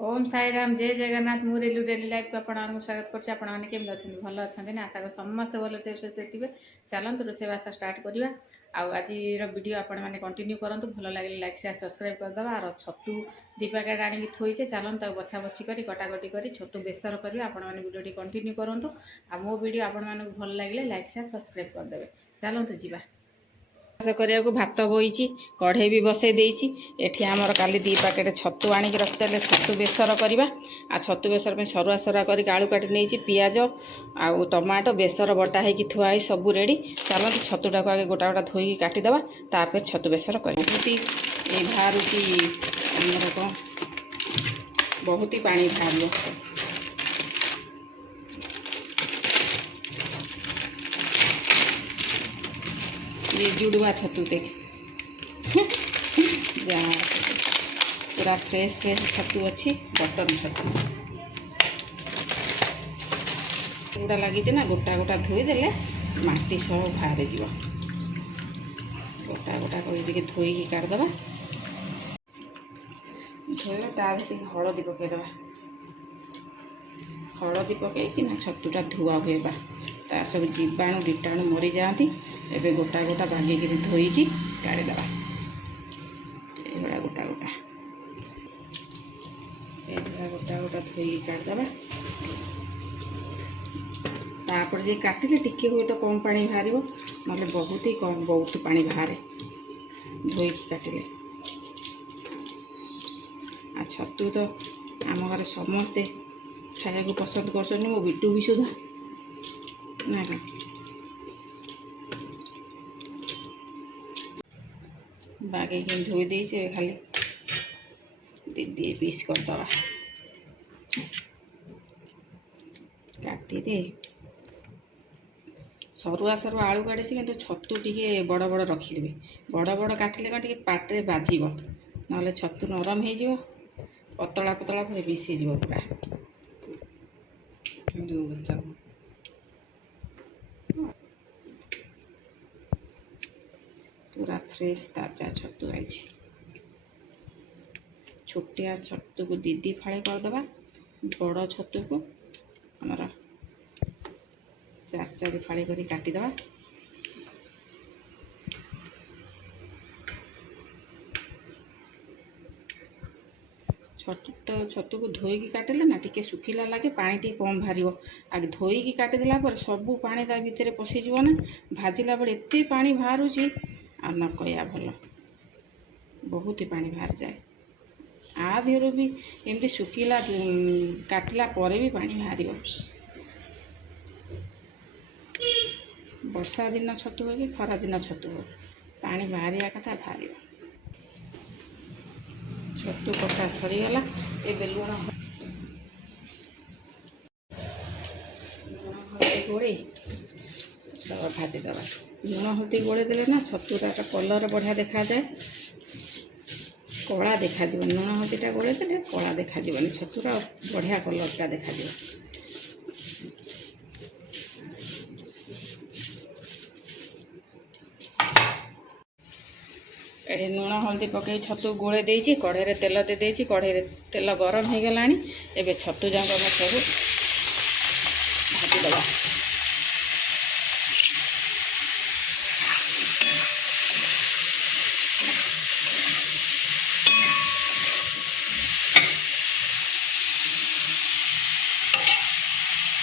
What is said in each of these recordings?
ओम साई राम जय जगन्नाथ मु रेलू daily life को आपको स्वागत करछि। आपण माने केम अच्छे भल अच्छा ना आशा कर समस्त भल थे। चलतु रोषेईवास स्टार्ट करवा। आज वीडियो आपण मैंने कंटिन्यू करूँ भल लगे लाइक शेयर सब्सक्राइब करदे। और छतु दी पैकेट आनी थोचे चलते बछा बछी कर कटाकटी कर छतु बेसर करवा। आपण मैंने वीडियो कंटिन्यू करूँ आ मो वीडियो आपण मानक भल लगे लाइक शेयर सब्सक्राइब करदे। चलतु जी करने को भात बोई कढ़ई भी बसई देती। एठी आमर काली 2 पैकेट छतु आणिक रखिदे छतु बेसर करवा। आ छतु बेसर में सरुआ सरुआ कर आलू काटी नहीं पियाज आउ टमाटो बेसर बटा होगी थुआ सब रेडी। चलते छतुटा को आगे गोटा गोटा धोई काटिदेवा तापर छतु बेसर कर बहुत ही बाहर कौन बहुत ही पानी बाहर ये जुड़वा छतु देख जहाँ पूरा फ्रेश फ्रेश छतु अच्छी बटन छतु गुड़ा लगी ना गोटा गोटा धोईदे माटी सब बाहर जीव। गोटा गोटा कर धोईकी काटिदेवा धोवा ताकि हलदी पकईदेवा। हलदी पकईकि छतुटा धुआ हुएबा तार सब जीवाणु कीटाणु मरी जाती। एबे गोटा गोटा बागिक धोईकी काढ़ीदेवा ये गोटा गोटा गोटा गोटा धोईकी काढ़ीदेवा। तापर जे काटिले टिके हुए तो कम पानी बाहर ना बहुत ही कम बहुत पानी बाहर धोईकी काटिले। आ छतु तो आम घर समस्ते खाया को पसंद कर मो बिटू भी सुधा ना क्या बागे धोई दे खाली दीदी पीस करदे काटी दे सरुआ सरुआ आलू काटी कि छतु टे बड़ बड़ रखिदेवे। बड़ बड़ काटिले कौन टे पाटे बाजिब ना छतु नरम हो पतला पतला फिर मिसीज पूरा पूरा फ्रेश ताजा छतु आई। छोटिया छतु को दीदी फाड़े करदे। बड़ छतु को आमर 4 फाड़ी कर काटिदेवा। छतु को धोईकी काटिले ना टिके सुखिला लगे पानी टी कम बाहर आगे धोईकी काटिदेला पर सबू पानी ता भितर पशिज ना भाजिला बेले एते पानी बाहर आ न कहया भल बहुत ही पानी बाहर जाए। आ देहर भी एमती सुखिला काटिला पर भी पानी बाहर। वर्षा दिन छतु हो कि खरा दिन छतु हो पानी बाहरिया कथा बाहर। छतु कटा सरीगला ए लुण हल्दी गोड़े दवा भाजीदवा। लुण हल्दी गोड़े देले ना छतुटा कलर बढ़िया देखा जाए कला देखा। लुण हल्दीटा गोड़े देले कला देखा छतुरा बढ़िया कलरटा देखा। ये लुण हल्दी पकई छतु गोले देती कढ़ई तेल दे देती। कढ़ई तेल गरम हो गला एबे छतु जाक सब भाजीदवा।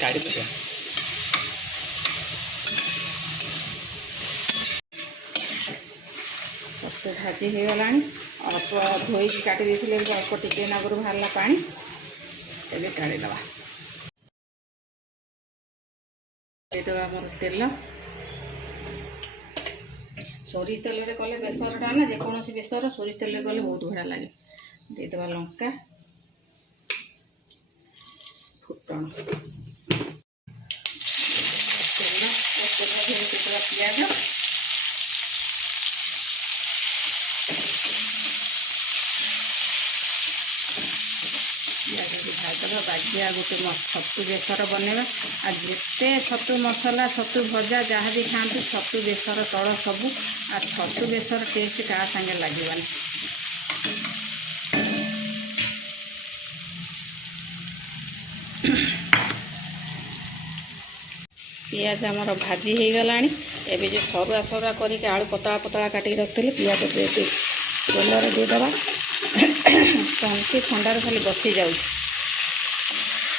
काढ़ी छतु भाजी हो गला अल्प धोईकी काटी देते अल्प टिके नागर बाहर पानी एबे काढ़ीदवा। तेल सोरिष तेल कले बेसरटा ना जेकोसी बेसर सोरिष तेल कले बहुत बढ़िया लगे। देदेवा लंका फुटण पियाज भाजदेवा बाजिया गोटे छतु बेसर बनवा। आ जिते छतु मसला छतु भजा जहाँ भी खाते छतु बेसर तल सबू आ छतु बेसर टेस्ट क्या संगे लगे पियाज आमर भाजी हो गलानी एबे जो सरुआ सरुआ करके आलू पतला पतला काटिक रखी पियाज तेलर देदेबा तंती ठंडार खाली बसी जाऊ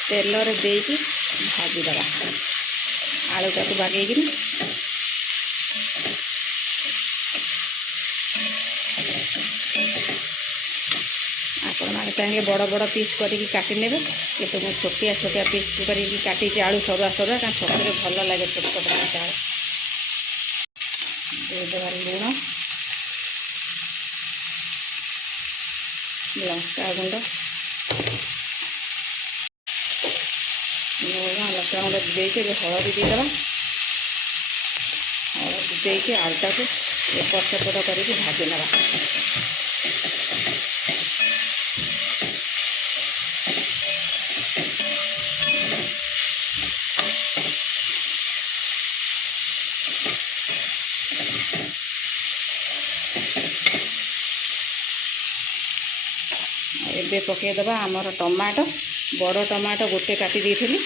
तेलर देकी भाजीदेवा आलूटा को बागेगी आपण मैंने चाहिए बड़ बड़ पीस करके काटी ने कि मुझे छोटिया छोटिया पीस करके काटी आलू सरुआ सरुआ क्या छतरे भल लगे छोट छोट चाल देदेबार लुण लंका गुंड लुण लंका गुंड देके हलदी देदेबा हलदी देके आलूटा को एपट सेपट करके भाजी नेबा एबे पकईदेवा आमर टमाटो बड़ टमाटो गोटे काटी देइथिली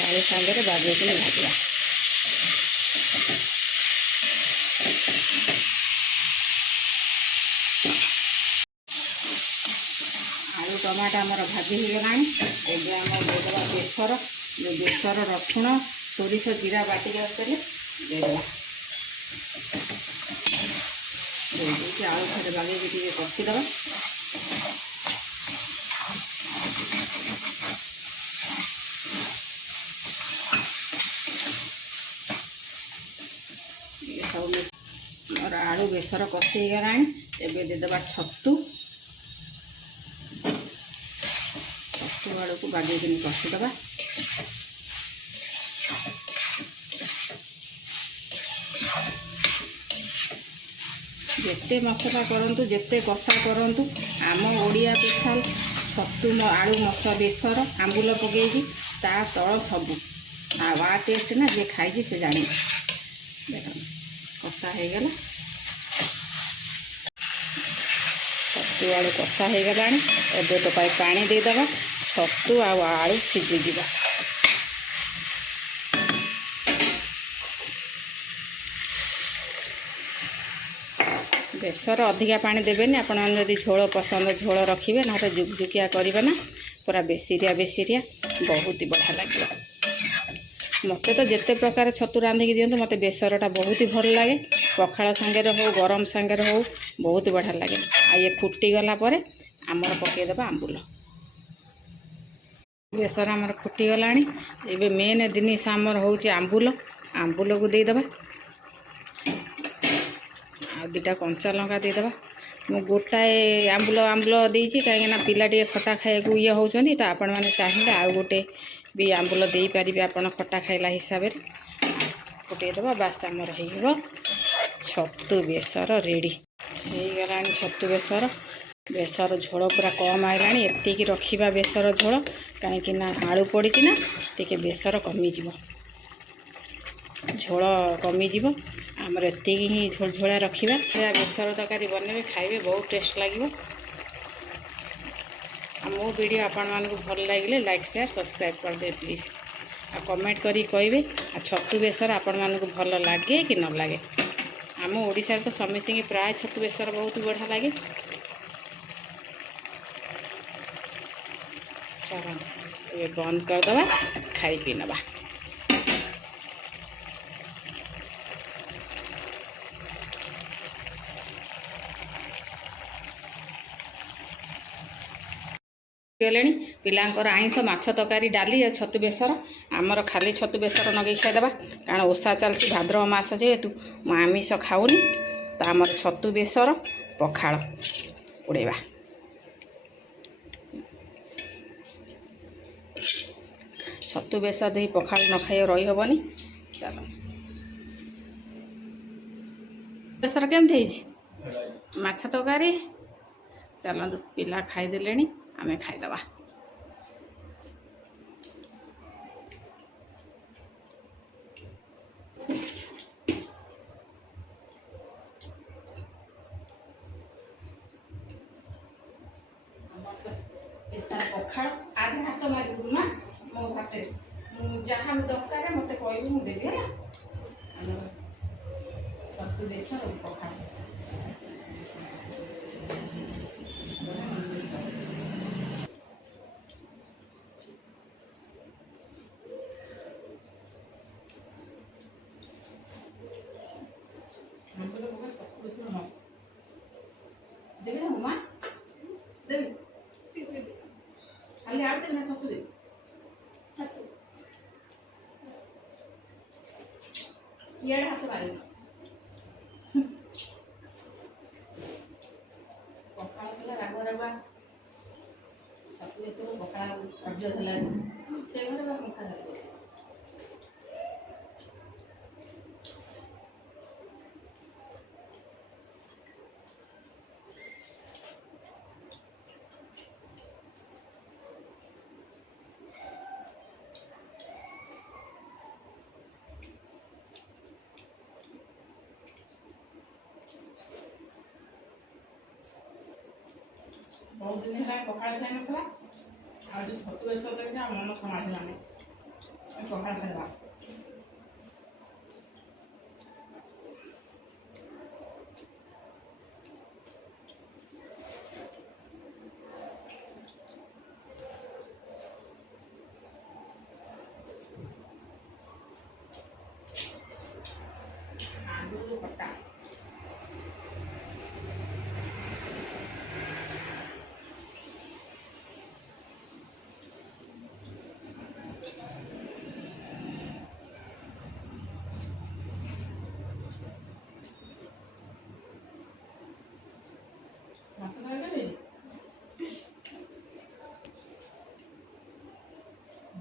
आलू सांगे बागेक भाजवा आलू टमाटो आमर भाजी हो गला एबे आम देदेबा बेसर जो बेसर रसुण सोरिष जीरा बाटिक रखिले देदेबा देके आलू थे बागेकी कषिदेवा सब मोर आलू बेसर कषि गला एबे देदेबा छतु छतु आलू को बागेकी कषिदेवा जिते मसला करंतु जिते कषा करंतु आम ओडिया स्पेशल छतु आलू मसा बेसर आंबुल पकईकी ता तल सबू आ टेस्ट ना जे खाई से जानी देख कषा हो गला छतु आलू कषा हो गला एबे तो पानी देदेबा छतु आलू सीझी बेसर अधिका पानी देवेनि आपण जदि झोल पसंद झोल रखिए ना जुकजुकिया करेंगे ना पूरा बेसिरिया बहुत ही बढ़िया लगे मत तो जिते प्रकार छतु रांधिकी दिंतु मत बेसरटा बहुत ही भल लगे पखाड़ सांगे हो गरम सांगे हो बहुत ही बढ़िया लगे आ ये फुटीगला आमर पकईदेवा आंबुल बेसर आमर फुटीगला एबे मेन जिनिस आमर हूँ आंबुल आंबुल को देदेबा आ दुटा कंचा लंका देदेबा मु गोटाए आंबुल आंबुल देइछि कहीं पिला टे खटा खाइबू ये होउछन्ती तो आपण माने चाहिए आउ गोटे भी आंबुल दे पारिबे आपण खटा खाइला हिसाब रे फुटेदेबा बास आमर हो छतु बेसर रेडी हो गला छतु बेसर बेसर झोल पूरा कम आइला एतिकी रखिबा बेसर झोल कहीं आलू पड़ी ना टिके बेसर कमिजिवो झोल कमिजिवो आमर एति ही झोलझोला रखा बेसर तरकारी बनइबे खाइबे बहुत टेस्ट लगे मो वीडियो आपण मानक भल लगे लाइक शेयर सब्सक्राइब कर दे प्लीज आ कमेंट करी कहिबे आ छतु बेसर आपण मानक भल लगे कि न लगे आम ओडिशा तो समिति की प्राय छतु बेसर बहुत बढ़िया लगे चलो ये बंद करदे खाई पी नवा गले पिलांकर आइंस माछ तरकारी डाली छतु बेसर आमर खाली छतु बेसर नगे खाईदेवा कारण ओषा चलती भाद्रव मास जेहेतु मु आमिष खाऊनी तो आमर छतु बेसर पखाड़ उड़ेवा छतु बेसर दे पखाड़ न खाई रही हेनी चलो बेसर केमती माछ तरकारी चलतु पिला खाईदे आमे खाईदवा ମାରିବୁ ନା ମୋ ହାତରେ ଯାହା ଦରକାର ମୋତେ କହିବୁ ମୁଁ ଦେବି ହେଲା। ଆମର ଛତୁ ବେସର ପଖାଳ ଦେବି ନା ମା ଦେବି ଖାଲି ଆଳୁ ଦେବି ନା ଛତୁ ଦେବି ଇଆଡ଼େ ହାତ ମାରିବି ପଖାଳ ଥିଲା ରାଗ ରାଗୁଆ ଛତୁ ବେସର ପଖାଳ କାର୍ଯ୍ୟ ଥିଲା ସେ ଘରେ ବା ପଖାଳ बहुत दिन है पखाड़ खाई ना आज छतु बेसर देखा मन संभालानी पखाड़ खाइबा आलू खट्टा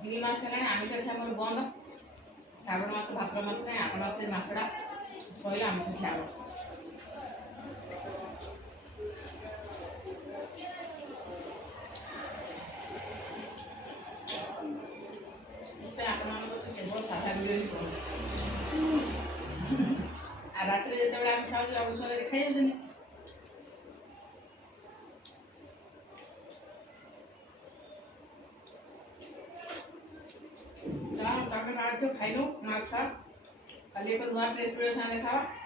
ଦୁଇ ମାସ ହେଲାଣି ଆମିଷ ଖିଆ ମୋର ବନ୍ଦ ଶ୍ରାବଣ ମାସ ଭାଦ୍ର ମାସ ନାହିଁ ଆଠ ମାସ ମାସଟା କହିଲେ ଆମିଷ ଖିଆ ହେବ ଆପଣମାନଙ୍କ କେବଳ ସାଧା ଭିଡ଼ିଓ ହିଁ କରୁ ଆଉ ରାତିରେ ଯେତେବେଳେ ଆମିଷ ହେଉଛି ଆମିଷ ଖାଇ ଯାଉଛନ୍ତି खाइलो ना खा खाली एक नुआ प्रेस खावा